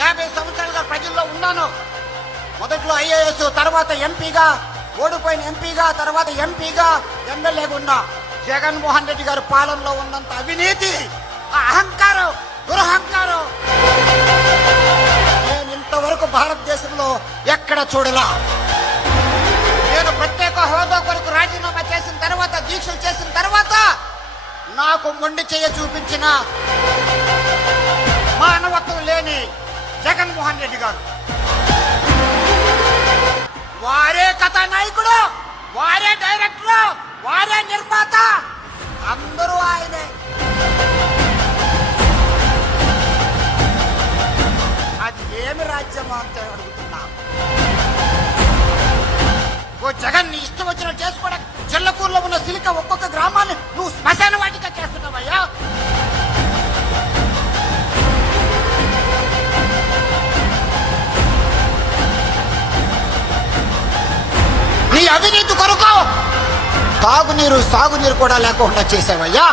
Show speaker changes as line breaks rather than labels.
యాభై సంవత్సరాలుగా ప్రజల్లో ఉన్నాను. మొదట్లో ఐఏఎస్ తర్వాత ఎంపీగా ఓడిపోయిన ఎంపీగా తర్వాత ఎంపీగా ఎమ్మెల్యేగా ఉన్నా జగన్మోహన్ రెడ్డి గారు పాలనలో ఉన్నంత అవినీతి ఆ అహంకారం దురహంకారం. నేను ఇంతవరకు భారతదేశంలో ఎక్కడ చూడలా. నేను ప్రత్యేక హోదా కొరకు రాజీనామా చేసిన తర్వాత దీక్షలు చేసిన తర్వాత నాకు మొండి చెయ్య చూపించిన మానవత్వం లేని జగన్మోహన్ రెడ్డి గారు. వారే కథానాయకుడు వారే డైరెక్టర్ వారే నిర్మాత. అందరూ ఆయనే. అది ఏమి రాజ్యం అంటే అడుగుతున్నా. ఓ జగన్ నీ ఇష్టం వచ్చినట్టు చేసుకోవడం చెల్లకూరులో ఉన్న సిలిక ఒక్కొక్క అవినీతి కొరకు తాగునీరు సాగునీరు కూడా లేకుండా చేసావయ్యా